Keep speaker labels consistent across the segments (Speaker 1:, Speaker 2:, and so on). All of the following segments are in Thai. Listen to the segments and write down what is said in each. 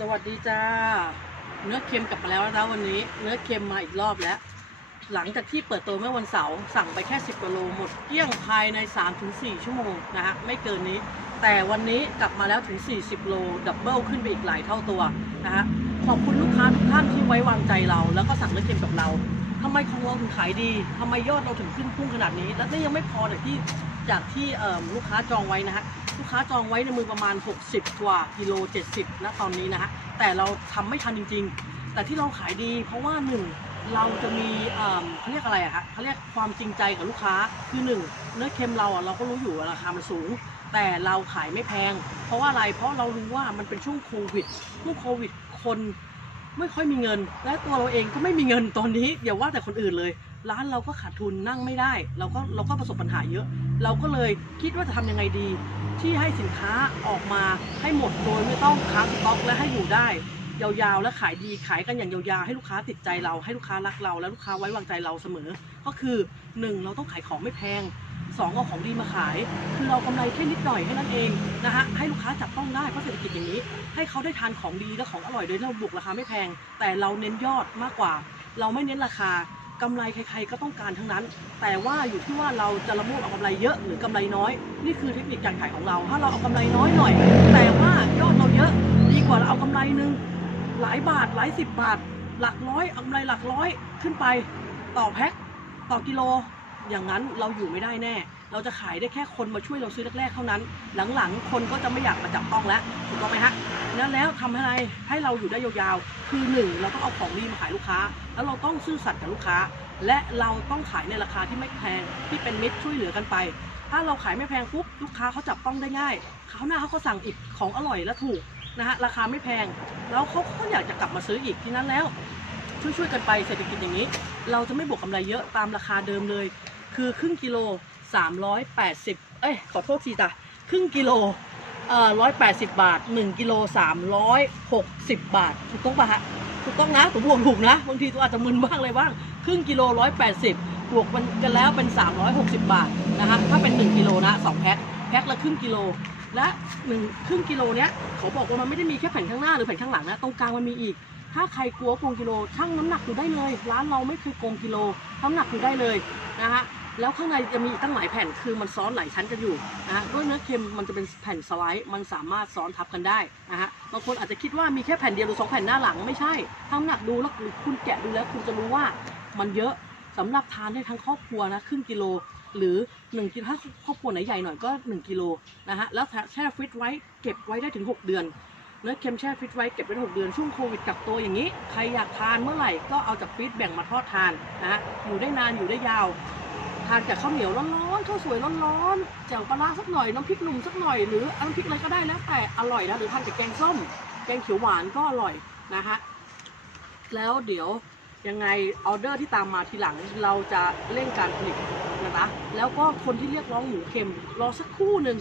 Speaker 1: สวัสดีจ้า เนื้อเค็มกลับมาแล้วนะวันนี้ เนื้อเค็มมาอีกรอบแล้ว หลังจากที่เปิดตัวเมื่อวันเสาร์สั่งไปแค่ 10กิโลหมดเกลี้ยงภายใน 3-4 ชั่วโมงนะฮะไม่เกินนี้ แต่วันนี้กลับมาแล้วถึง 40 โล ดับเบิลขึ้นไปอีกหลายเท่าตัวนะฮะขอบคุณลูกค้าทุกท่านที่ไว้วางใจเรา แล้วก็สั่งเนื้อเค็มกับเราทำไมของเราถึงขายดีทำไมยอดเราถึงขึ้นพุ่งขนาดนี้ และนี่ยังไม่พอจากที่จากที่เออลูกค้าจองไว้นะฮะ ลูกค้าจองไว้ในมือประมาณ 60 กว่ากิโล 70นะตอนนี้นะฮะแต่เราทำไม่ทันจริง ๆ แต่ที่เราขายดี เพราะว่าหนึ่งเราจะมีเอิ่มเขาเรียกอะไรอะคะเขาเรียกความจริงใจกับลูกค้าคือหนึ่งเนื้อเค็มเราอะเราก็รู้อยู่ราคามันสูง แต่เราขายไม่แพง เพราะว่าอะไรเพราะเรารู้ว่ามันเป็นช่วงโควิดช่วงโควิดคนไม่ค่อยมีเงิน และตัวเราเองก็ไม่มีเงินตอนนี้อย่าว่าแต่คนอื่นเลย ร้านเราก็ขาดทุนนั่งไม่ได้ เราก็เราก็ประสบปัญหาเยอะ เราก็เลยคิดว่าจะทำยังไงดี ที่ให้สินค้าออกมาให้หมดโดยไม่ต้องค้างสต็อกและให้อยู่ได้ ยาวๆ และขายดีขายกันอย่างยาวๆ ให้ลูกค้าติดใจเรา ให้ลูกค้ารักเรา และลูกค้าไว้วางใจเราเสมอ ก็คือหนึ่งเราต้องขายของไม่แพงสองเอาของดีมาขาย คือเรากำไรแค่นิดหน่อยแค่นั้นเองนะฮะให้ลูกค้าจับต้องได้เพราะเศรษฐกิจอย่างนี้ ให้เขาได้ทานของดีและของอร่อยโดยเราบุกราคาไม่แพง แต่เราเน้นยอดมากกว่า เราไม่เน้นราคา กำไรใครๆก็ต้องการทั้งนั้น แต่ว่าอยู่ที่ว่าเราจะละโมบเอากำไรเยอะหรือกำไรน้อย นี่คือเทคนิคการขายของเรา ถ้าเราเอากำไรน้อยหน่อย แต่ว่ายอดเราเยอะดีกว่าเราเอากำไรหนึ่งหลายบาทหลายสิบบาท หลักร้อยเอากำไรหลักร้อยขึ้นไปต่อแพ็คต่อกิโล อย่างนั้นเราอยู่ไม่ได้แน่ เราจะขายได้แค่คนมาช่วยเราซื้อแรกๆเท่านั้น หลังๆ คนก็จะไม่อยากมาจับต้องแล้วถูกต้องไหมฮะนั้นแล้วทำให้อะไรให้เราอยู่ได้ยาวๆ คือหนึ่งเราต้องเอาของดีมาขายลูกค้า แล้วเราต้องซื่อสัตย์กับลูกค้า และเราต้องขายในราคาที่ไม่แพงที่เป็นมิตรช่วยเหลือกันไป ถ้าเราขายไม่แพงปุ๊บลูกค้าเขาจับต้องได้ง่ายคราหน้าเขาก็สั่งอีกของอร่อยและถูกนะฮะราคาไม่แพงแล้วเขาก็อยากจะกลับมาซื้ออีกที่นั้นแล้วช่วยๆกันไปเศรษฐกิจอย่างนี้ เราจะไม่บวกกำไรเยอะตามราคาเดิมเลย คือครึ่งกิโล 380 เอ้ย ขอโทษทีจ้ะครึ่งกิโลเอ่อ180 บาท 1 กิโล 360 บาท ถูกต้องปะฮะ ถูกต้องนะผมบวกถูกนะ บางทีตัวอาจจะมึนบ้างเลยบ้าง ครึ่งกิโล 180 บวกมันกันแล้วเป็น 360 บาทนะฮะ ถ้าเป็น 1 กิโลนะ 2 แพ็ค แพ็คละครึ่งกิโล และหนึ่งครึ่งกิโลเนี้ยเขาบอกว่ามันไม่ได้มีแค่แผ่นข้างหน้าหรือแผ่นข้างหลังนะ ตรงกลางมันมีอีกถ้าใครกลัวโกงกิโลชั่งน้ำหนักดูได้เลย ร้านเราไม่เคยโกงกิโลน้ำหนักดูได้เลยนะฮะ แล้วข้างในจะมีอีกตั้งหลายแผ่นคือมันซ้อนหลายชั้นกันอยู่นะฮะด้วยเนื้อเค็มมันจะเป็นแผ่นสไลด์มันสามารถซ้อนทับกันได้นะฮะบางคนอาจจะคิดว่ามีแค่แผ่นเดียวหรือสองแผ่นหน้าหลังไม่ใช่ถ้าน้ำหนักดูแล้วคุณแกะดูแล้วคุณจะรู้ว่ามันเยอะสำหรับทานได้ทั้งครอบครัวนะครึ่งกิโล หรือ1กิโลถ้าครอบครัวไหนใหญ่หน่อยก็ 1กิโลนะฮะแล้วแช่ฟรีซไว้เก็บไว้ได้ถึง 6 เดือนเนื้อเค็มแช่ฟรีซไว้เก็บไว้6เดือนช่วงโควิดกักตัวอย่างนี้ ใครอยากทานเมื่อไหร่ก็เอาจากฟรีซแบ่งมาทอดทานนะฮะอยู่ได้นานอยู่ได้ยาว ทานกับข้าวเหนียวร้อนๆข้าวสวยร้อนๆแจ่วปลาร้าสักหน่อยน้ำพริกหนุ่มสักหน่อยหรือน้ำพริกอะไรก็ได้แล้วแต่อร่อยนะหรือทานกับแกงส้ม แกงเขียวหวานก็อร่อยนะฮะแล้วเดี๋ยวยังไงออเดอร์ที่ตามมาทีหลังเราจะเร่งการผลิตนะคะ แล้วก็คนที่เรียกร้องหมูเค็มรอสักครู่หนึ่ง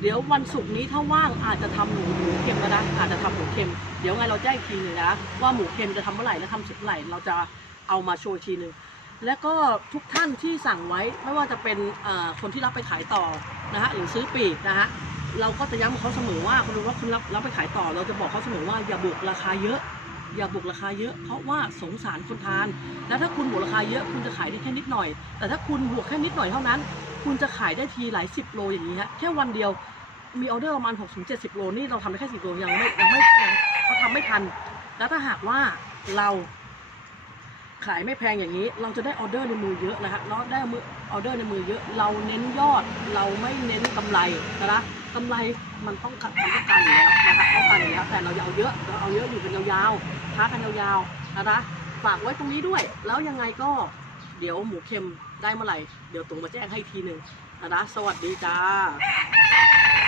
Speaker 1: เดี๋ยววันศุกร์นี้ถ้าว่างอาจจะทำหมูหมูเค็มแล้วนะอาจจะทำหมูเค็มเดี๋ยวไงเราแจ้งทีหนึงนะว่าหมูเค็มจะทำเมื่อไหร่และทำเสร็จเมื่อไหร่เราจะเอามาโชว์ทีหนึ่ง แล้วก็ทุกท่านที่สั่งไว้ไม่ว่าจะเป็นคนที่รับไปขายต่อนะฮะหรือซื้อปีกนะฮะเราก็จะย้ำกับเขาเสมอว่าคนรู้ว่าคุณรับรับไปขายต่อ เราจะบอกเขาเสมอว่าอย่าบวกราคาเยอะ อย่าบวกราคาเยอะ เพราะว่าสงสารคนทาน แล้วถ้าคุณบวกราคาเยอะคุณจะขายได้แค่นิดหน่อย แต่ถ้าคุณบวกแค่นิดหน่อยเท่านั้น คุณจะขายได้ทีหลายสิบโลอย่างนี้ฮะแค่วันเดียวมีออเดอร์ประมาณ6 7 0โลนี่เราทำได้แค่10โลยังไม่ยังไม่ยังเขาทำไม่ทัน แล้วถ้าหากว่าเรา ขายไม่แพงอย่างนี้ เราจะได้ออเดอร์ในมือเยอะนะฮะเราได้มือออเดอร์ในมือเยอะ เราเน้นยอด เราไม่เน้นกำไรนะกำไรมันต้องการมันต้องการอยู่แล้วนะคะต้องการอยู่แล้วแต่เราอย่าเอาเยอะเราเอาเยอะอยู่กันยาวๆท้ากันยาวๆนะคะฝากไว้ตรงนี้ด้วย แล้วยังไงก็เดี๋ยวหมูเค็มได้เมื่อไหร่ เดี๋ยวตุงมาแจ้งให้ทีหนึ่งนะคะสวัสดีจ้า